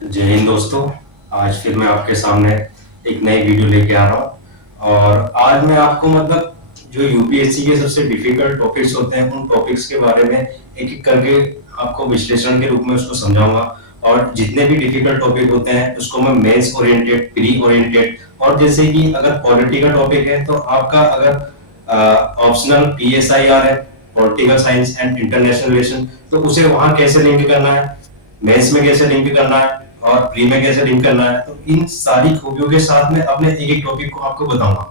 जय हिंद दोस्तों। आज फिर मैं आपके सामने एक नई वीडियो लेके आ रहा हूँ और आज मैं आपको मतलब जो यूपीएससी के सबसे डिफिकल्ट टॉपिक्स होते हैं उन टॉपिक्स के बारे में एक एक करके आपको विश्लेषण के रूप में उसको समझाऊंगा। और जितने भी डिफिकल्ट टॉपिक होते हैं उसको मैं मेंस ओरिएंटेड, प्री ओरिएंटेड और जैसे कि अगर पॉलिटी का टॉपिक है तो आपका अगर ऑप्शनल पीएसआईआर है, political science and international relation, तो उसे वहां कैसे लिंक करना है, मेंस में कैसे लिंक करना है और प्री में कैसे लिंक करना है, तो इन सारी खूबियों के साथ में अपने एक एक टॉपिक को आपको बताऊंगा।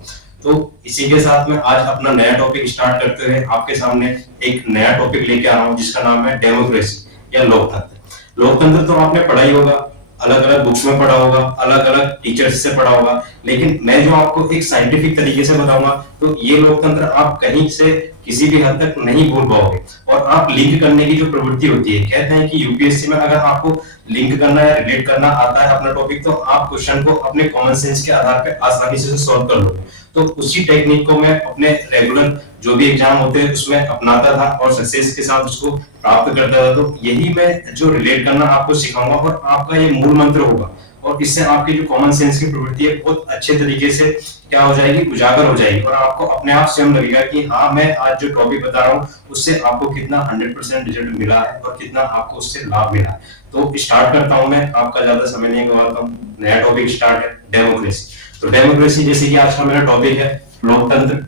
तो इसी के साथ में आज अपना नया टॉपिक स्टार्ट करते हुए आपके सामने एक नया टॉपिक लेके आ रहा हूँ जिसका नाम है डेमोक्रेसी या लोकतंत्र। लोकतंत्र तो आपने पढ़ा ही होगा, अलग अलग बुक्स में पढ़ा होगा, अलग अलग टीचर्स से पढ़ा होगा, लेकिन मैं जो आपको एक साइंटिफिक तरीके से बताऊंगा तो ये लोकतंत्र आप कहीं से किसी भी हद तक नहीं भूल पाओगे। और आप लिंक करने की जो प्रवृत्ति होती है, कहते हैं कि यूपीएससी में अगर आपको लिंक करना है, रिलेट करना आता है अपना टॉपिक, तो आप क्वेश्चन को अपने कॉमन सेंस के आधार पर आसानी से सॉल्व कर लोगे। तो उसी टेक्निक को मैं अपने रेगुलर जो भी एग्जाम होते हैं उसमें अपनाता था और सक्सेस के साथ उसको प्राप्त करता था। तो यही मैं जो रिलेट करना आपको सिखाऊंगा और आपका ये मूल मंत्र होगा और इससे आपकी जो कॉमन सेंस की प्रवृत्ति है बहुत अच्छे तरीके से क्या हो जाएगी, उजागर हो जाएगी और आपको अपने आप स्वयं लगेगा कि हाँ, मैं आज जो टॉपिक बता रहा हूँ उससे आपको कितना 100% रिजल्ट मिला है और कितना आपको उससे लाभ मिला है। तो स्टार्ट करता हूं मैं, आपका ज्यादा समय नहीं गवाता हूँ। नया टॉपिक स्टार्ट है, डेमोक्रेसी। तो डेमोक्रेसी जैसे कि आज का मेरा टॉपिक है लोकतंत्र।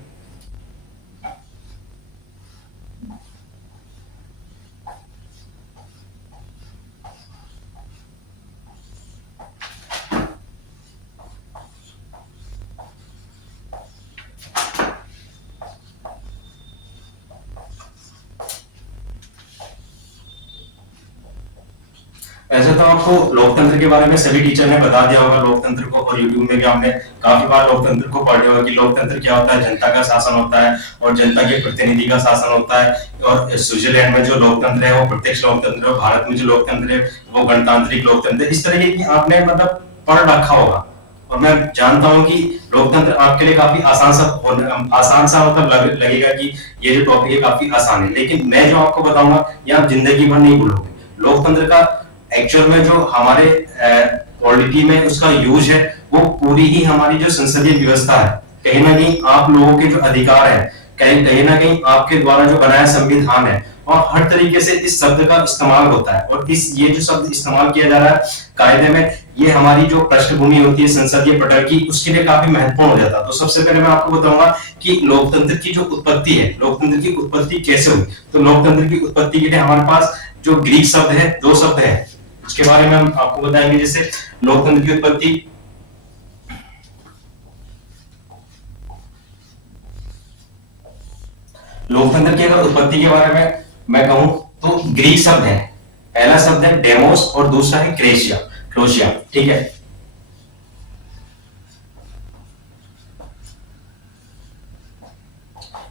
ऐसे तो आपको लोकतंत्र के बारे में सभी टीचर ने बता दिया होगा लोकतंत्र को, और यूट्यूब में भी आपने काफी बार लोकतंत्र को पढ़ा होगा कि लोकतंत्र क्या होता है। जनता का शासन होता है और जनता के प्रतिनिधि का शासन होता है। और स्विट्जरलैंड में जो लोकतंत्र है वो प्रत्यक्ष लोकतंत्र है, भारत में जो लोकतंत्र है वो गणतांत्रिक लोकतंत्र है। इस तरीके की आपने मतलब पढ़ रखा होगा और मैं जानता हूं कि लोकतंत्र आपके लिए काफी आसान सा मतलब लगेगा कि ये जो टॉपिक है काफी आसान है, लेकिन मैं जो आपको बताऊंगा ये आप जिंदगी भर नहीं भूलोगे। लोकतंत्र का एक्चुअल में जो हमारे पॉलिटी में उसका यूज है वो पूरी ही हमारी जो संसदीय व्यवस्था है, कहीं ना कहीं आप लोगों के जो अधिकार है, कहीं कहीं ना कहीं आपके द्वारा जो बनाया संविधान है, और हर तरीके से इस शब्द का इस्तेमाल होता है। और इस ये जो शब्द इस्तेमाल किया जा रहा है कायदे में, ये हमारी जो पृष्ठभूमि होती है संसदीय पटल की, उसके लिए काफी महत्वपूर्ण हो जाता है। तो सबसे पहले मैं आपको बताऊंगा कि लोकतंत्र की जो उत्पत्ति है, लोकतंत्र की उत्पत्ति कैसे हुई। तो लोकतंत्र की उत्पत्ति के लिए हमारे पास जो ग्रीक शब्द है, दो शब्द है, उसके बारे में हम आपको बताएंगे। जैसे लोकतंत्र की उत्पत्ति, लोकतंत्र की अगर उत्पत्ति के बारे में मैं कहूं तो ग्रीक शब्द है। पहला शब्द है डेमोस और दूसरा है क्रेशिया, क्रोशिया, ठीक है।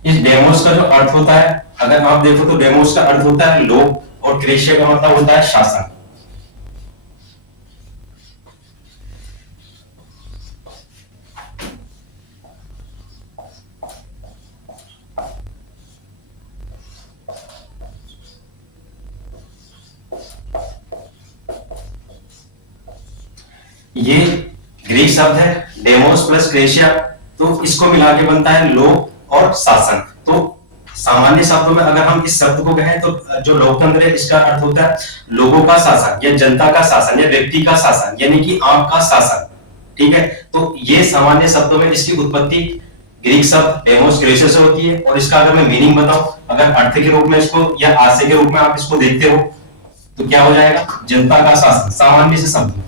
इस डेमोस का जो अर्थ होता है, अगर आप देखो तो डेमोस का अर्थ होता है लोक और क्रेशिया का मतलब होता है शासन। ये ग्रीक शब्द है डेमोस प्लस क्रेशिया, तो इसको मिला के बनता है लोक और शासन। तो सामान्य शब्दों में अगर हम इस शब्द को कहें तो जो लोकतंत्र है इसका अर्थ होता है लोगों का शासन या जनता का शासन या व्यक्ति का शासन, यानी कि आपका शासन, ठीक है। तो ये सामान्य शब्दों में इसकी उत्पत्ति ग्रीक शब्द डेमोस क्रेशिया से होती है। और इसका अगर मैं मीनिंग बताऊं, अगर अर्थ के रूप में इसको या आशय के रूप में आप इसको देखते हो तो क्या हो जाएगा, जनता का शासन, सामान्य से शब्द।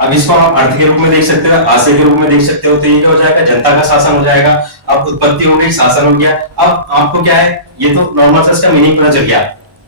अब इसको आप अर्थ के रूप में देख सकते हो, आशय के रूप में देख सकते हो, तो ये क्या हो जाएगा, जनता का शासन हो जाएगा। अब उत्पत्ति हो गई, शासन हो गया। अब आपको क्या है, ये तो नॉर्मल सा इसका मीनिंग पता चल गया।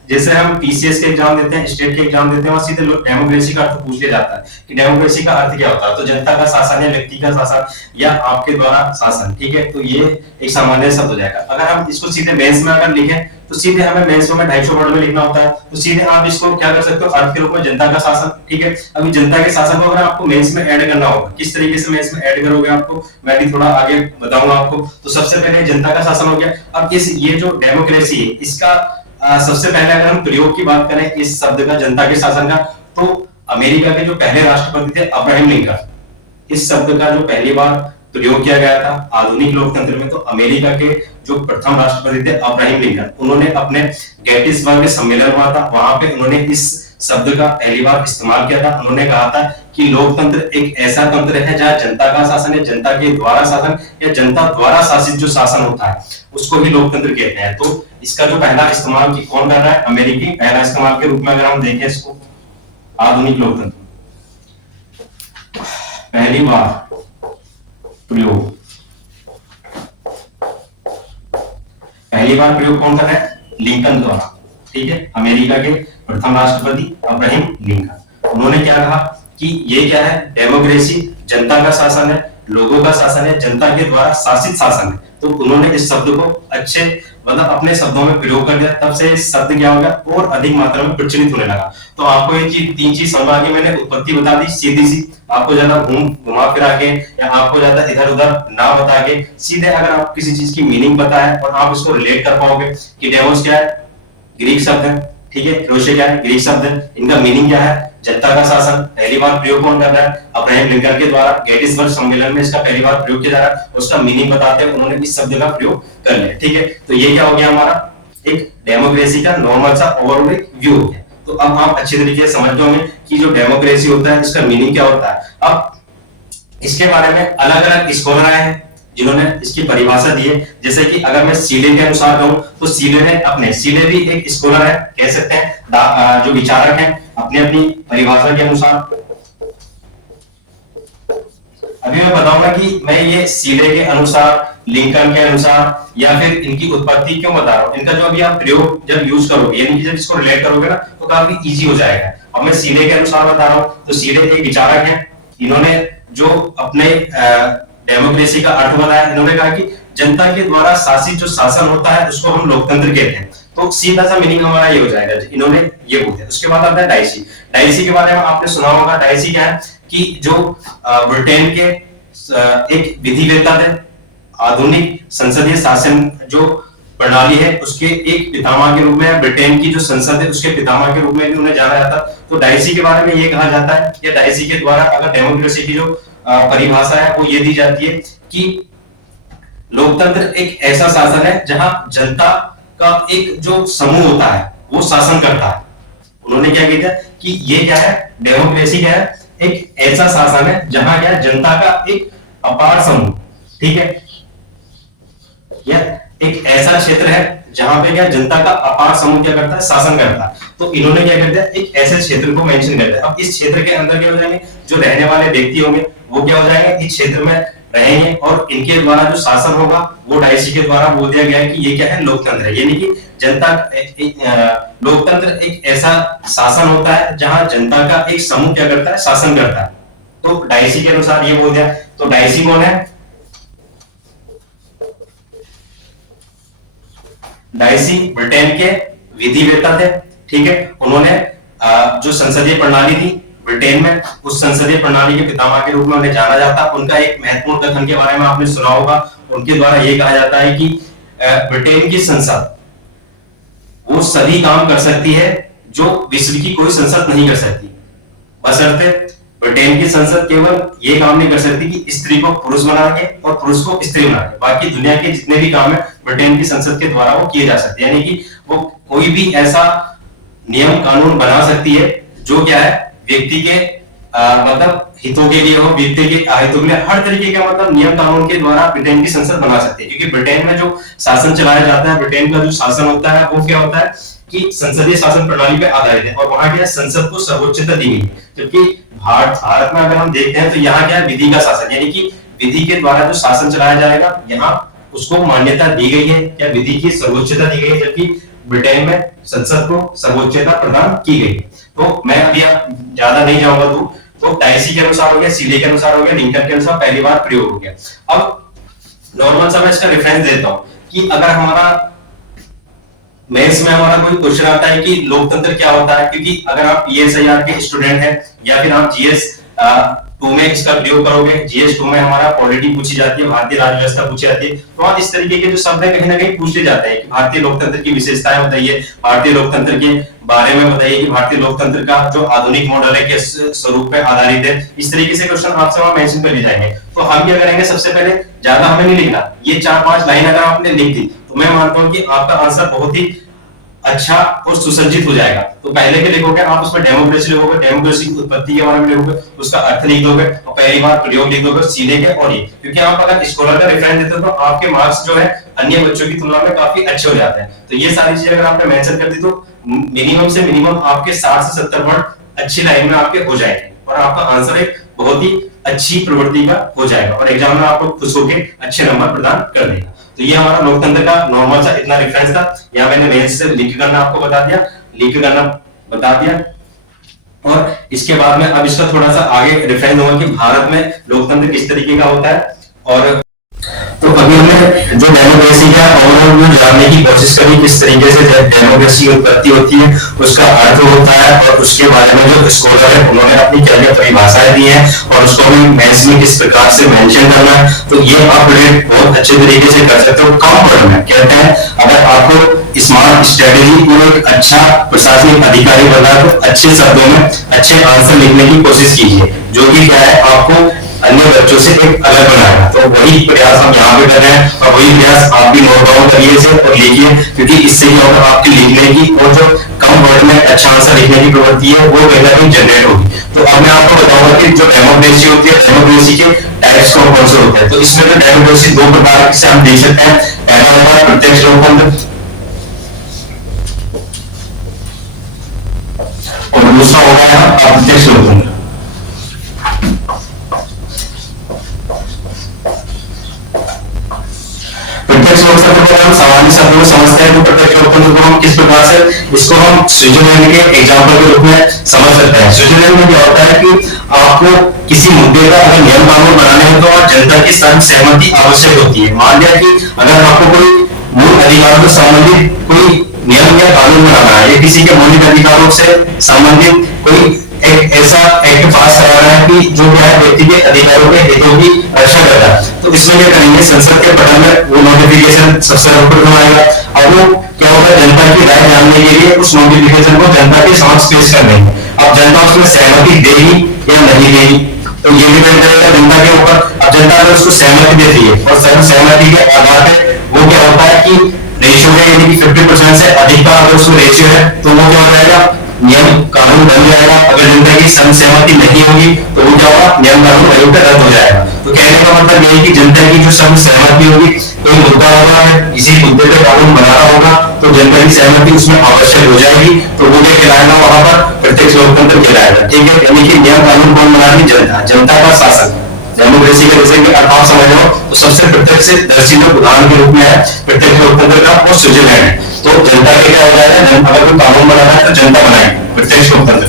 जैसे हम पीसीएस के एग्जाम देते हैं, स्टेट के एग्जाम देते हैं, वहां सीधे डेमोक्रेसी का अर्थ पूछ लिया जाता है कि डेमोक्रेसी का अर्थ क्या होता है, तो जनता का शासन या व्यक्ति का शासन या आपके द्वारा शासन, ठीक है। तो ये एक सामान्य शब्द हो जाएगा। अगर हम इसको सीधे मेंस में अगर लिखें तो सीधे हमें मेंस में 250 वर्ड में लिखना होता है, तो सीधे आप इसको क्या कर सकते हो, अर्थ के रूप में जनता का शासन, ठीक है। अभी जनता के शासन को अगर आपको मेंस में ऐड करना होगा, किस तरीके से मेंस में ऐड करोगे आपको मैं भी थोड़ा आगे बताऊंगा आपको। तो सबसे पहले जनता का शासन हो गया। अब इस ये जो डेमोक्रेसी है इसका सबसे पहले अगर हम प्रयोग की बात करें इस शब्द का, जनता के शासन का, तो अमेरिका के जो पहले राष्ट्रपति थे अब्राहम लिंकन, इस शब्द का जो पहली बार प्रयोग किया गया था आधुनिक लोकतंत्र में, तो अमेरिका के जो प्रथम राष्ट्रपति थे अब्राहम लिंकन, उन्होंने अपने गेटिसबर्ग सम्मेलन हुआ था, वहां पे उन्होंने इस शब्द का पहली बार इस्तेमाल किया था। उन्होंने कहा था कि लोकतंत्र एक ऐसा तंत्र है जहां जनता का शासन या जनता के द्वारा शासन या जनता द्वारा शासित जो शासन होता है उसको ही लोकतंत्र कहते हैं। तो इसका जो पहला इस्तेमाल कौन कर रहा है, अमेरिकी पहला इस्तेमाल के रूप में अगर हम देखें इसको, आधुनिक लोकतंत्र पहली बार प्रयोग, पहली बार प्रयोग कौन कर रहा है, लिंकन द्वारा, ठीक है। अमेरिका के प्रथम राष्ट्रपति अब्राहम लिंकन, उन्होंने क्या कहा कि ये क्या है, डेमोक्रेसी जनता का शासन है, लोगों का शासन है, जनता के द्वारा शासित शासन है। तो उन्होंने इस शब्द को अच्छे मतलब अपने शब्दों में प्रयोग कर दिया, तब से इस शब्द क्या हो गया और अधिक मात्रा में प्रचलित होने लगा। तो आपको ये चीज तीन चीज समझ आ गई, मैंने उत्पत्ति बता दी सीधी सी, आपको ज्यादा घुमा फिरा के या आपको ज्यादा इधर उधर ना बता के सीधे अगर आप किसी चीज की मीनिंग पता है और आप उसको रिलेट कर पाओगे कि डेमोस क्या है, ग्रीक शब्द है, ठीक है, क्रोशे क्या है, ग्रीक शब्द है, इनका मीनिंग क्या है, जनता का शासन। पहली बार प्रयोग कौन कर रहा है, अब्राहम लिंकन के द्वारा गेटिसबर्ग सम्मेलन में इसका पहली बार प्रयोग किया जा रहा है, उसका मीनिंग बताते हैं उन्होंने इस शब्द का प्रयोग कर लिया, ठीक है। तो ये क्या हो गया हमारा एक डेमोक्रेसी का नॉर्मल सा ओवरऑल व्यू हो गया। तो अब आप अच्छे तरीके से समझ जाओगे कि जो डेमोक्रेसी होता है इसका मीनिंग क्या होता है। अब इसके बारे में अलग अलग स्कॉलर आए हैं जिन्होंने इसकी परिभाषा दी है। जैसे कि अगर मैं सीले के अनुसार कहूं तो सीले ने अपने, सीले भी एक स्कॉलर है कह सकते हैं, जो विचारक हैं अपनी अपनी परिभाषा के अनुसार। अभी मैं बताऊंगा कि मैं ये सीले के अनुसार, लिंकन के अनुसार या फिर इनकी उत्पत्ति क्यों बता रहा हूं। इनका जो अभी आप प्रयोग जब यूज करोगे यानी कि जब इसको रिलेट करोगे ना तो काफी इजी हो जाएगा। अब मैं सीले के अनुसार बता रहा हूं तो सीले एक विचारक हैं, इन्होंने जो अपने डेमोक्रेसी का अर्थ बताया, इन्होंने कहा कि जनता के द्वारा शासित जो शासन होता है उसको हम लोकतंत्र कहते हैं। तो सीधा सा मीनिंग हमारा ये हो जाएगा, इन्होंने ये बोला। उसके बाद आता है डाइसी। डाइसी के बारे में आपने सुना होगा। डाइसी क्या है कि जो ब्रिटेन के एक विधिवेत्ता थे, आधुनिक संसदीय शासन जो प्रणाली है उसके एक पितामह के रूप में, ब्रिटेन की जो संसद है उसके पितामह के रूप में भी उन्हें जाना जाता। तो डाइसी के बारे में ये कहा जाता है कि डाइसी के द्वारा अगर डेमोक्रेसी की जो परिभाषा है वो ये दी जाती है कि लोकतंत्र एक ऐसा शासन है जहां जनता का एक जो समूह होता है वो शासन करता है। उन्होंने क्या किया कि ये क्या है, डेमोक्रेसी क्या है, एक ऐसा शासन है जहां क्या जनता का एक अपार समूह, ठीक है, यह एक ऐसा क्षेत्र है जहां पे क्या जनता का अपार समूह क्या करता है, शासन करता है। तो इन्होंने क्या कर दिया, एक ऐसे क्षेत्र को मेंशन कर दिया। अब इस क्षेत्र के अंदर क्या हो जाएंगे, जो रहने वाले व्यक्ति होंगे वो क्या हो जाएंगे, इस क्षेत्र में रहेंगे और इनके द्वारा जो शासन होगा वो डाइसी के द्वारा बोल दिया गया है कि ये क्या है, लोकतंत्र है। यानी कि जनता लोकतंत्र एक ऐसा शासन होता है जहां जनता का एक समूह क्या करता है, शासन करता है। तो डाइसी के अनुसार ये बोल दिया। तो डाइसी कौन है, डाइसी ब्रिटेन के विधिवेत्ता थे, ठीक है। उन्होंने जो संसदीय प्रणाली थी ब्रिटेन में, उस संसदीय प्रणाली के पितामह के रूप में उन्हें जाना जाता। उनका एक महत्वपूर्ण कथन के बारे में आपने सुना होगा। उनके द्वारा यह कहा जाता है कि ब्रिटेन की संसद वो सभी काम कर सकती है जो विश्व की कोई संसद नहीं कर सकती, बशर्ते ब्रिटेन की संसद केवल ये काम नहीं कर सकती कि स्त्री को पुरुष बना के और पुरुष को स्त्री बना के, बाकी दुनिया के जितने भी काम है ब्रिटेन की संसद के द्वारा वो किए जा सकते हैं। यानी कि वो कोई भी ऐसा नियम कानून बना सकती है जो क्या है, व्यक्ति के मतलब हितों के लिए हो, व्यक्ति के हितों के लिए, हर तरीके का मतलब नियम कानून के द्वारा ब्रिटेन की संसद बना सकती है। क्योंकि ब्रिटेन में जो शासन चलाया जाता है, ब्रिटेन का जो शासन होता है वो क्या होता है कि संसदीय शासन प्रणाली पे आधारित है और वहां क्या संसद को सर्वोच्चता दी गई है। जबकि भारत में अगर हम देखते हैं तो यहाँ क्या है, विधि का शासन, यानी कि विधि के द्वारा जो शासन चलाया जाएगा यहाँ उसको मान्यता दी गई है, क्या विधि की सर्वोच्चता दी गई है। जबकि ब्रिटेन में संसद को सर्वोच्चता प्रदान की गई। तो मैं अभी ज्यादा नहीं जाऊंगा तो टाइसी के अनुसार हो गया, सीडे के अनुसार हो गया, लिंकन के अनुसार पहली बार प्रयोग हो गया। अब नॉर्मल सा मैं इसका रेफरेंस देता हूं कि अगर हमारा मेंस में हमारा कोई क्वेश्चन आता है कि लोकतंत्र क्या होता है, क्योंकि अगर आप पीएसआईआर के स्टूडेंट हैं या फिर आप जीएस 2 में इसका प्रयोग करोगे, जीएस 2 में हमारा पॉलिटी पूछी जाती है, भारतीय राज्य व्यवस्था पूछी जाती है, तो आप इस तरीके के जो शब्द है कहीं ना कहीं पूछे जाते हैं कि भारतीय लोकतंत्र की विशेषताएं बताइए, भारतीय लोकतंत्र के बारे में बताइए कि भारतीय लोकतंत्र का जो आधुनिक मॉडल है किस स्वरूप पे आधारित है। इस तरीके से क्वेश्चन आपसे वहां मेंशन कर लिए जाएंगे। तो हम क्या करेंगे, सबसे पहले ज्यादा हमें नहीं लिखना, ये 4-5 लाइन अगर आपने लिख दी तो मैं मानता हूं कि आपका आंसर बहुत ही अच्छा और सुसज्जित हो जाएगा। तो पहले के लिखोगे आप उसमें डेमोक्रेसी लिखोगे, डेमोक्रेसी की उत्पत्ति के बारे में लिखोगे, उसका अर्थ लिख दोगे और पहली बार प्रयोग लिख दोगे सीधे के। और ये क्योंकि आप अगर स्कॉलर का रेफरेंस देते हो तो आपके मार्क्स जो है अन्य बच्चों की तुलना में काफी अच्छे हो जाते हैं। तो ये सारी चीजें अगर आपने मेंशन कर दी तो मिनिमम से मिनिमम आपके 60 से 70 पॉइंट अच्छी लाइन में आपके हो जाएंगे और आपका आंसर एक बहुत ही अच्छी प्रवृत्ति का हो जाएगा और एग्जाम में आपको खुश होकर अच्छे नंबर प्रदान कर देगा। तो ये हमारा लोकतंत्र का नॉर्मल सा इतना रेफरेंस था। यहाँ मैंने मेंस से लिंक करना आपको बता दिया, लिंक करना बता दिया। और इसके बाद में अब इसका थोड़ा सा आगे रेफरेंस होगा कि भारत में लोकतंत्र किस तरीके का होता है। और तो अभी हमने जो डेमोक्रेसी का ओवरऑल जानने की कोशिश करी, किस तरीके से डेमोक्रेसी की उत्पत्ति होती है, उसका अर्थ होता है और उसके बारे में जो स्कॉलर है उन्होंने अपनी क्या क्या परिभाषाएं दी हैं और उसको हमें मैथ्स में किस प्रकार से मेंशन करना है। तो ये आप बहुत अच्छे तरीके से कर सकते हो। कम वर्ड में कहते हैं अगर आपको स्मार्ट स्ट्रेटेजी को एक अच्छा प्रशासनिक अधिकारी बनना है तो अच्छे शब्दों में अच्छे आंसर लिखने की कोशिश कीजिए, जो कि क्या है आपको अन्य बच्चों से एक अलग बनाएगा। तो वही प्रयास हम यहाँ पे कर रहे हैं और वही प्रयास आप भी नोट डाउन करिए इसे और लिखिए, क्योंकि इससे क्या होगा आपकी लिखने की और जो कम वर्ड में अच्छा आंसर लिखने की प्रवृत्ति है वो कहीं ना कहीं जनरेट होगी। तो अब मैं आपको बताऊंगा कि जो डेमोक्रेसी होती है, डेमोक्रेसी के टाइप्स कौन कौन से होते हैं। तो इसमें जो डेमोक्रेसी 2 प्रकार से हम देख सकते हैं। पहला होगा प्रत्यक्ष लोकतंत्र और दूसरा होगा अप्रत्यक्ष लोकतंत्र। प्रत्यक्ष लोकतंत्र को हम सामान्य शब्दों में समझते हैं तो प्रत्यक्ष लोकतंत्र को हम किस प्रकार से इसको हम स्विट्जरलैंड के एग्जांपल के रूप में समझ सकते हैं। स्विट्जरलैंड में क्या होता है कि आपको किसी मुद्दे का अगर नियम कानून बनाने हैं तो जनता की सहमति आवश्यक होती है। मान लिया कि अगर आपको कोई मूल अधिकारों से संबंधित कोई नियम या कानून बनाना है या किसी के मौलिक अधिकारों से संबंधित कोई एक ऐसा एक्ट पास कराना है कि जो क्या है व्यक्ति के अधिकारों के हितों की रक्षा करता है, तो इसमें क्या करेंगे, संसद के पटल में वो नोटिफिकेशन सबसे ऊपर आएगा। अब वो क्या होगा, जनता की राय जानने के लिए उस नोटिफिकेशन को जनता के समक्ष पेश कर देंगे। अब जनता उसमें सहमति देगी या नहीं देगी तो ये डिपेंड करेगा जनता के ऊपर। अब जनता अगर उसको सहमति देती है और सहमति के आधार पर वो क्या होता है कि रेशियो है, यानी कि 50% से अधिक का अगर उसमें रेशियो है तो वो क्या हो जाएगा, नियम कानून बन जाएगा। अगर जनता की सहमति नहीं होगी तो वो क्या होगा, नियम कानून वहीं पर रद्द हो जाएगा। तो कहने का मतलब यही कि जनता की जो सहमति होगी, कोई मुद्दा होगा इसी मुद्दे पे कानून बनाना होगा तो जनता की सहमति उसमें आवश्यक हो जाएगी। तो वो क्या कहलाएगा, वहां पर प्रत्यक्ष लोकतंत्र कहलाएगा। ठीक है, यानी कि नियम कानून कौन बनाएगी, जनता, जनता का शासन। डेमोक्रेसी का जैसे कि अर्थ आप समझ रहे हो तो सबसे प्रत्यक्ष दर्शी जो उदाहरण के रूप में है प्रत्यक्ष लोकतंत्र का वो स्विट्जरलैंड है। तो जनता के क्या हो जाएगा, अगर कोई कानून बनाना है तो जनता बनाएगी प्रत्यक्ष लोकतंत्र।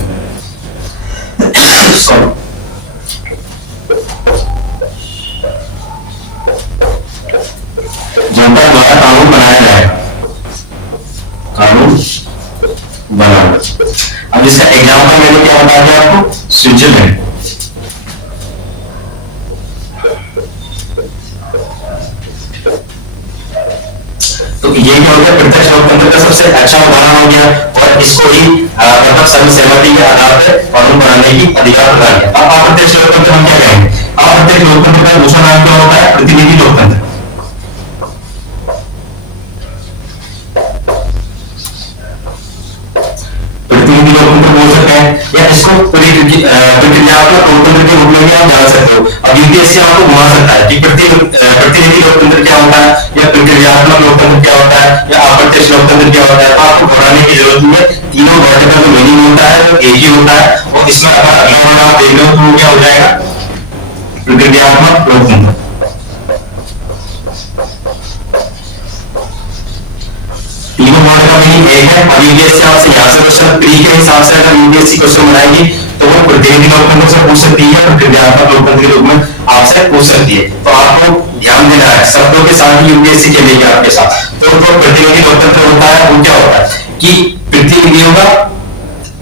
जनता द्वारा कानून बनाया जाएगा, कानून बनाना। अब इसका एग्जाम्पल मैंने क्या बता दिया आपको, स्विट्जरलैंड। तो ये क्या हो गया, प्रत्यक्ष लोकतंत्र का सबसे अच्छा उदाहरण हो गया और इसको ही मतलब सर्वसहमति के आधार पर कानून बनाने की अधिकार प्रदान किया। अब अप्रत्यक्ष लोकतंत्र हम क्या कहेंगे, अप्रत्यक्ष लोकतंत्र का दूसरा नाम क्या होता है, प्रतिनिधि लोकतंत्र। प्रतिनिधि लोकतंत्र बोल सकते हैं या इसको प्रक्रियात्मक लोकतंत्र के रूप में भी आप जान सकते हो। अब यूपीएससी आपको घुमा सकता है कि प्रतिनिधि लोकतंत्र क्या होता है या प्रक्रियात्मक लोकतंत्र क्या होता है या अप्रत्यक्ष लोकतंत्र क्या होता है। तो आपको घुमाने की जरूरत नहीं है, तीनों वर्ड का जो मीनिंग होता है वो एक ही होता है। और इसमें अगर अगला वर्ड आप देख लो तो वो क्या हो जाएगा, प्रक्रियात्मक लोकतंत्र। तीनों वर्ड का मीनिंग एक है। और यूपीएससी आपसे यहाँ से क्वेश्चन प्री के हिसाब से अगर यूपीएससी क्वेश्चन बनाएगी तो वो प्रतिनिधि लोकतंत्र से पूछ सकती है और क्रियात्मक लोकतंत्र के रूप में आपसे पूछ सकती है। तो आपको ध्यान देना है शब्दों के साथ यूपीएससी के लिए आपके साथ। तो जो प्रतिनिधि लोकतंत्र होता है वो क्या होता है कि प्रतिनिधियों का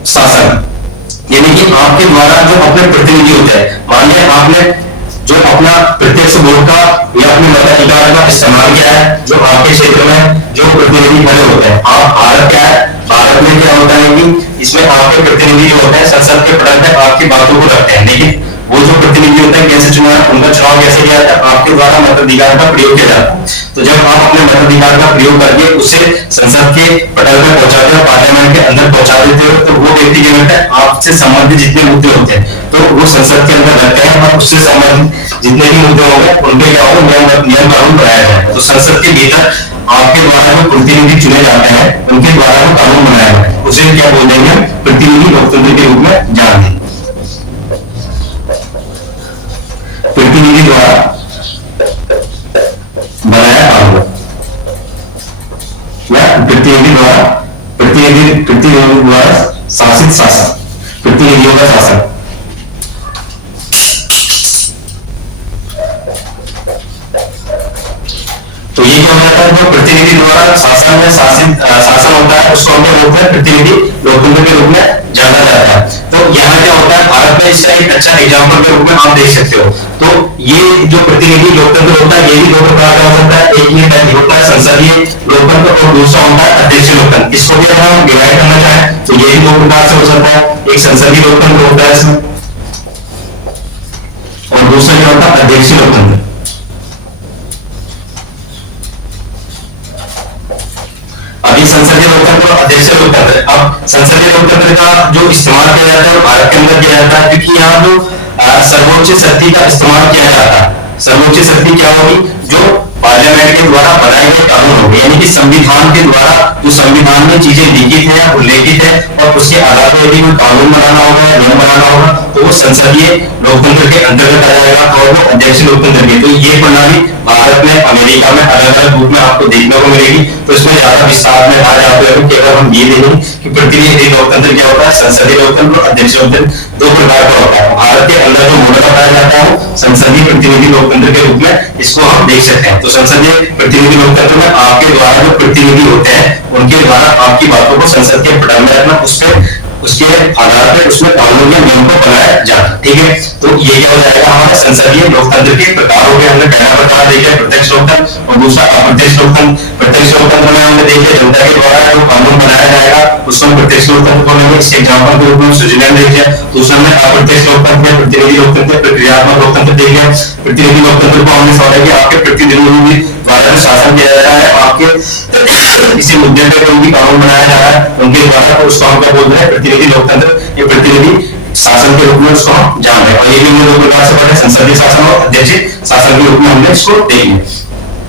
शासन, यानी कि आपके द्वारा जो अपने प्रतिनिधि होते हैं, मान लिया आपने जो अपना प्रत्यक्ष वोट का या अपने मताधिकार का इस्तेमाल किया है, जो आपके क्षेत्र में जो प्रतिनिधि बने होते हैं। आप भारत क्या है, भारत में क्या होता है कि इसमें आपके प्रतिनिधि जो होते हैं संसद के पटल में आपकी बातों को रखते हैं, लेकिन वो जो प्रतिनिधि होते हैं कैसे चुना, उनका चुनाव कैसे किया जाता है, आपके द्वारा मताधिकार का प्रयोग किया जाता है। तो जब आप अपने मताधिकार का प्रयोग करके उसे संसद के पटल में पहुंचाते हो, पार्लियामेंट के अंदर पहुंचा देते हो, तो वो व्यक्ति क्या करता है, आपसे संबंधित जितने मुद्दे होते हैं तो वो संसद के अंदर रखते हैं और उससे संबंधित जितने भी मुद्दे होंगे उनके क्या होगा, नियम कानून बनाया जाएगा। तो संसद के भीतर आपके द्वारा जो प्रतिनिधि चुने जाते हैं उनके द्वारा जो कानून बनाया जाता है उसे क्या बोल देंगे, प्रतिनिधि लोकतंत्र के रूप में जान देंगे। प्रतिनिधि द्वारा बनाया कानून या प्रतिनिधि द्वारा शासित शासन, प्रतिनिधियों का शासन। तो ये क्या होता है, जो प्रतिनिधि द्वारा शासन में शासन होता है उसको हम क्या बोलते हैं, प्रतिनिधि लोकतंत्र के रूप में जाना जाता है। तो यहाँ क्या होता है, भारत में इसका एक अच्छा एग्जाम्पल के रूप में आप देख सकते हो। तो ये जो प्रतिनिधि लोकतंत्र होता है ये भी दो प्रकार का हो सकता है, एक ये होता है संसदीय लोकतंत्र और दूसरा होता है अध्यक्षीय लोकतंत्र। इसको भी अगर हम डिवाइड करना चाहें तो ये भी दो प्रकार से हो सकता है, एक संसदीय लोकतंत्र होता है इसमें और दूसरा क्या होता है अध्यक्षीय लोकतंत्र। अभी संसदीय लोकतंत्र और अध्यक्षीय लोकतंत्र, अब संसदीय लोकतंत्र का जो इस्तेमाल किया जाता है भारत के अंदर किया जाता है क्योंकि यहाँ जो सर्वोच्च शक्ति का इस्तेमाल किया जाता है। सर्वोच्च शक्ति क्या होगी, जो पार्लियामेंट के द्वारा बनाए गए कानून होंगे, यानी कि संविधान के द्वारा जो संविधान में चीजें लिखित है उल्लेखित है और उसके आधार पर यदि कोई कानून बनाना होगा या नियम बनाना होगा तो वो संसदीय लोकतंत्र के अंतर्गत आ जाएगा और वो अध्यक्षीय लोकतंत्र की। तो ये प्रणाली भारत में अमेरिका में अलग अलग रूप में आपको देखने को मिलेगी। तो इसमें ज्यादा विस्तार में आज आप केवल हम ये देखें कि प्रतिनिधि लोकतंत्र क्या होता है, संसदीय लोकतंत्र और अध्यक्षीय लोकतंत्र दो प्रकार का होता है। भारत के अंदर जो मॉडल अपनाया जाता है संसदीय प्रतिनिधि लोकतंत्र के रूप में इसको हम देख सकते हैं। तो संसदीय प्रतिनिधि लोकतंत्र में आपके द्वारा जो प्रतिनिधि होते हैं उनके द्वारा आपकी बातों को संसद के पटल में रखना, उसके आधार पर उसमें कानून या नियम को बनाया जाना। ठीक है, तो ये क्या हो जाएगा, हमारे संसदीय लोकतंत्र के प्रकार हो गए। हमने पहला प्रकार देखा प्रत्यक्ष लोकतंत्र और दूसरा अप्रत्यक्ष लोकतंत्र। प्रत्यक्ष लोकतंत्र में हमने देखा जनता के द्वारा जो कानून बनाया जाएगा उसको प्रत्यक्ष लोकतंत्र बोलेंगे। इसके एग्जाम्पल के रूप में स्विट्जरलैंड देख लिया। दूसरा में अप्रत्यक्ष लोकतंत्र, प्रतिनिधि लोकतंत्र, प्रक्रियात्मक लोकतंत्र देख लिया। प्रतिनिधि लोकतंत्र को हमने समझा कि आपके प्रतिनिधि द्वारा जो शासन किया जा रहा है, आपके किसी मुद्दे पर कोई भी कानून बनाया जा रहा है उनके द्वारा, तो उसको हम क्या बोल रहे हैं, प्रतिनिधि लोकतंत्र। ये प्रतिनिधि शासन के रूप में उसको हम जान रहे हैं। और ये भी हमने दो प्रकार से पढ़ा, संसदीय शासन और अध्यक्षीय शासन के रूप में हमने इसको देख लिया।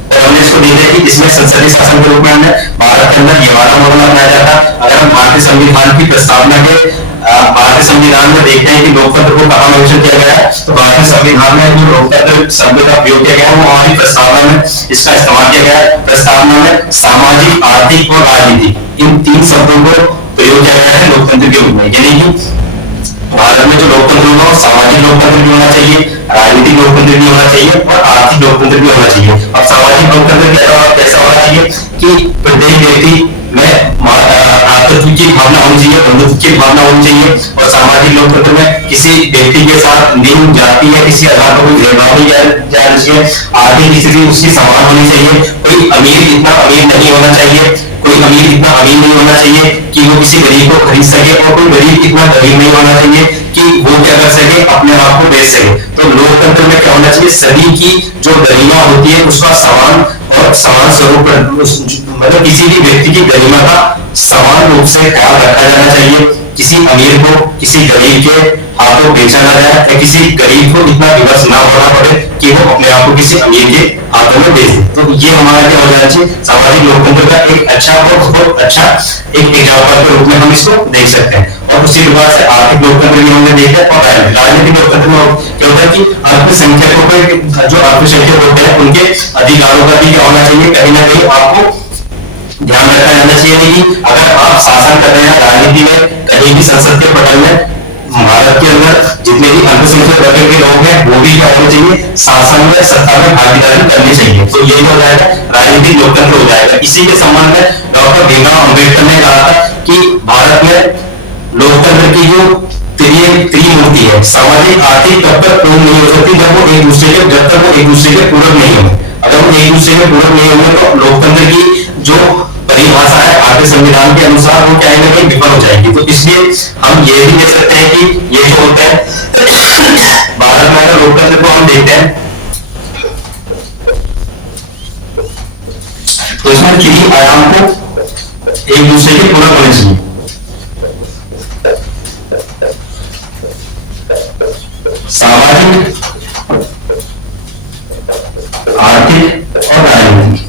और हमने इसको देखा कि इसमें संसदीय शासन के रूप में हमने भारत के अंदर ये वाला मॉडल अपनाया जाता है। अगर हम भारतीय संविधान की प्रस्तावना के भारतीय संविधान में देखते हैं कि लोकतंत्र को कहाँ मेंशन किया गया है, तो भारतीय संविधान में जो लोकतंत्र शब्द का प्रयोग किया गया है वो हमारी प्रस्तावना में इसका इस्तेमाल किया गया है। प्रस्तावना में सामाजिक, आर्थिक और राजनीतिक इन तीन शब्दों को प्रयोग किया गया है लोकतंत्र के रूप में। यानी कि भारत में जो लोकतंत्र होगा सामाजिक लोकतंत्र भी होना चाहिए, राजनीतिक लोकतंत्र भी होना चाहिए और आर्थिक लोकतंत्र भी होना चाहिए। अब सामाजिक लोकतंत्र कैसा होना चाहिए कि प्रत्येक व्यक्ति में आत्मत्व की भावना होनी चाहिए, बंधुत्व की भावना होनी चाहिए। और सामाजिक लोकतंत्र में किसी व्यक्ति के साथ लिंग, जाति या किसी आधार पर कोई भेदभाव नहीं जाना चाहिए। आर्थिक स्थिति उसकी समान होनी चाहिए। कोई अमीर इतना अमीर नहीं होना चाहिए, कोई अमीर इतना अमीर नहीं होना चाहिए कि वो किसी गरीब को खरीद सके और कोई गरीब इतना गरीब नहीं होना चाहिए कि वो क्या कर सके, अपने आप को बेच सके। तो लोकतंत्र में क्या होना चाहिए, सभी की जो गरिमा होती है उसका समान और समान स्वरूप, मतलब किसी भी व्यक्ति की गरिमा का समान रूप से ख्याल रखा जाना चाहिए। किसी अमीर को किसी गरीब के हाथों बेचा ना जाए या किसी गरीब को इतना विवश ना होना पड़े कि वो अपने आप को किसी अमीर के हाथों में बेच दे। तो ये हमारा क्या हो जाना चाहिए, सामाजिक लोकतंत्र का एक अच्छा और बहुत अच्छा एक एग्जाम्पल के रूप में हम इसको देख सकते हैं। और उसी प्रकार से आर्थिक लोकतंत्र भी हमने देखा और राजनीतिक लोकतंत्र में क्या होता है कि अल्पसंख्यकों के जो अल्पसंख्यक होते हैं उनके अधिकारों का भी क्या होना चाहिए, कहीं ना कहीं आपको ध्यान रखा जाना चाहिए नहीं कि अगर आप शासन कर रहे हैं राजनीति में कहीं भी संसद के पटल में, भारत के अंदर जितने भी अल्पसंख्यक वर्ग के लोग हैं वो भी क्या होने चाहिए, शासन में सत्ता में भागीदारी करनी चाहिए। तो ये हो जाएगा राजनीतिक लोकतंत्र हो जाएगा। इसी के संबंध में डॉक्टर भीमराव अम्बेडकर ने कहा था कि भारत में लोकतंत्र की जो त्रिमूर्ति है, सामाजिक आर्थिक तब तक पूर्ण नहीं हो सकती जब वो एक दूसरे के जब तक वो एक दूसरे के पूरक नहीं होंगे। अगर वो एक दूसरे के पूरक नहीं होंगे तो लोकतंत्र की जो परिभाषा है भारतीय संविधान के अनुसार वो क्या है, विफल हो जाएगी। तो इसलिए हम ये भी कह सकते हैं कि ये जो होता है भारत में अगर लोकतंत्र को हम देखते हैं तो इसमें किसी आयाम को एक दूसरे के पूरक होने चाहिए। सामाजिक, आर्थिक और राजनीतिक,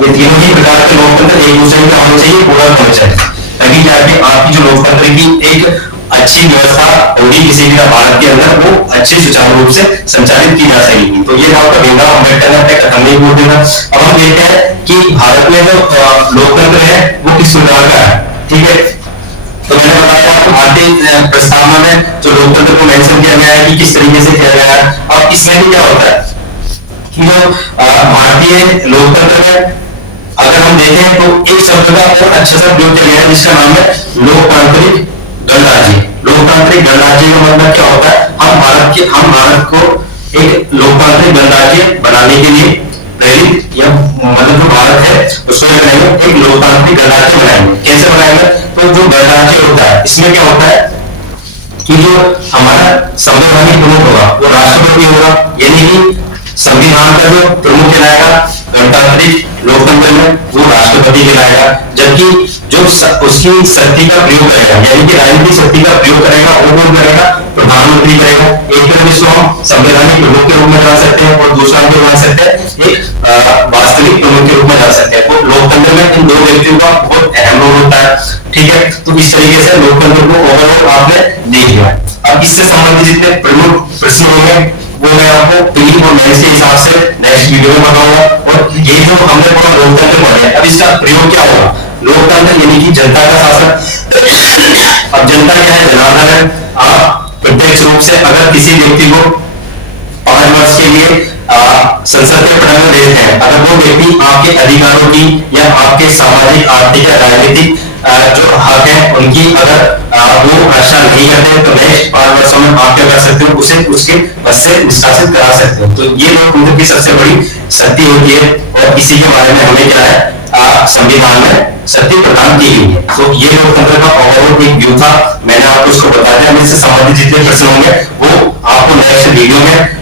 ये तीनों ही प्रकार के लोकतंत्र एक दूसरे में होने चाहिए, पूरा होना चाहिए, ताकि जाके आपकी जो लोकतंत्र की एक अच्छी व्यवस्था होगी किसी भी भारत के अंदर वो अच्छे सुचारू रूप से संचालित की जा सकेगी। तो ये डॉक्टर भीमराव अम्बेडकर ने अपने कथन में बोल दिया। अब हम देखते हैं कि भारत में जो लोकतंत्र है वो किस प्रकार का है। ठीक है, तो मैंने बताया आपको भारतीय प्रस्तावना में जो लोकतंत्र को मेंशन किया गया है कि किस तरीके से किया गया है। अब इसमें भी क्या होता है कि जो भारतीय लोकतंत्र में अगर हम देखें तो एक शब्द का और अच्छा सा प्रयोग किया गया है जिसका नाम है लोकतांत्रिक गणराज्य। लोकतांत्रिक गणराज्य का मतलब क्या होता है, हम भारत को एक लोकतांत्रिक गणराज्य बनाने के लिए प्रेरित या मतलब जो भारत है उसको एक लोकतांत्रिक गणराज्य बनाएंगे। कैसे बनाएंगे, तो जो गणराज्य होता है इसमें क्या होता है कि जो हमारा संवैधानिक प्रमुख होगा वो राष्ट्रपति होगा, यानी कि संविधान का जो प्रमुख कहलाएगा गणतांत्रिक लोकतंत्र में वो राष्ट्रपति कहलाएगा, जबकि जो उसकी शक्ति का प्रयोग करेगा यानी कि राजनीतिक शक्ति का प्रयोग करेगा वो कौन करेगा, प्रधानमंत्री करेगा। एक तरफ इसको हम संवैधानिक प्रमुख के रूप में जान सकते हैं और दूसरा हम जान सकते हैं एक वास्तविक प्रमुख के रूप में जान सकते हैं। तो लोकतंत्र में इन दो व्यक्तियों का बहुत अहम रोल होता है। ठीक है, तो इस तरीके से लोकतंत्र को ओवरऑल आपने देख लिया। अब इससे संबंधित जितने प्रमुख प्रश्न होंगे वो मैं आपको प्री और मेंस के हिसाब से नेक्स्ट वीडियो में बताऊंगा। और ये जो हमने पढ़ा लोकतंत्र पढ़े, अब इसका प्रयोग क्या होगा, लोकतंत्र यानी कि जनता का शासन। अब जनता क्या है, जनार्दन है। आप प्रत्यक्ष रूप से अगर किसी व्यक्ति को 5 वर्ष के लिए संसद के पटल में देते हैं, अगर वो व्यक्ति आपके अधिकारों की या आपके सामाजिक, आर्थिक या राजनीतिक जो हक है उनकी अगर वो रक्षा नहीं करते तो नेक्स्ट 5 वर्षों में आप क्या कर सकते हो, उसे उसके पद से निष्कासित करा सकते हो। तो ये लोकतंत्र की सबसे बड़ी शक्ति होती है और इसी के बारे में हमें क्या है संविधान में शक्ति प्रदान की गई है। तो ये लोकतंत्र का ओवरऑल एक व्यू था, मैंने आपको उसको बता दिया। इससे संबंधित जितने प्रश्न होंगे वो आपको नेक्स्ट वीडियो में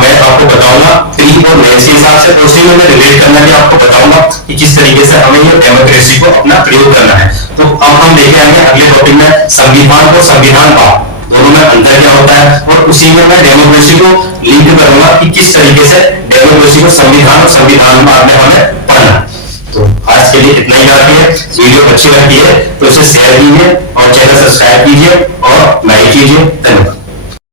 मैं आपको बताऊंगा प्री और मेंस के हिसाब से। उसी में मैं रिलेट करना भी आपको बताऊंगा कि किस तरीके से हमें ये डेमोक्रेसी को अपना प्रयोग करना है। तो अब हम देखे आएंगे अगले टॉपिक में संविधान और संविधान भाव दोनों में अंतर क्या होता है, और उसी में मैं डेमोक्रेसी को लिंक करूंगा कि किस तरीके से डेमोक्रेसी को संविधान और संविधान में हमें पढ़ना। तो आज के लिए इतना ही काफी है। वीडियो अच्छी लगती है तो इसे शेयर कीजिए और चैनल सब्सक्राइब कीजिए और लाइक कीजिए। धन्यवाद।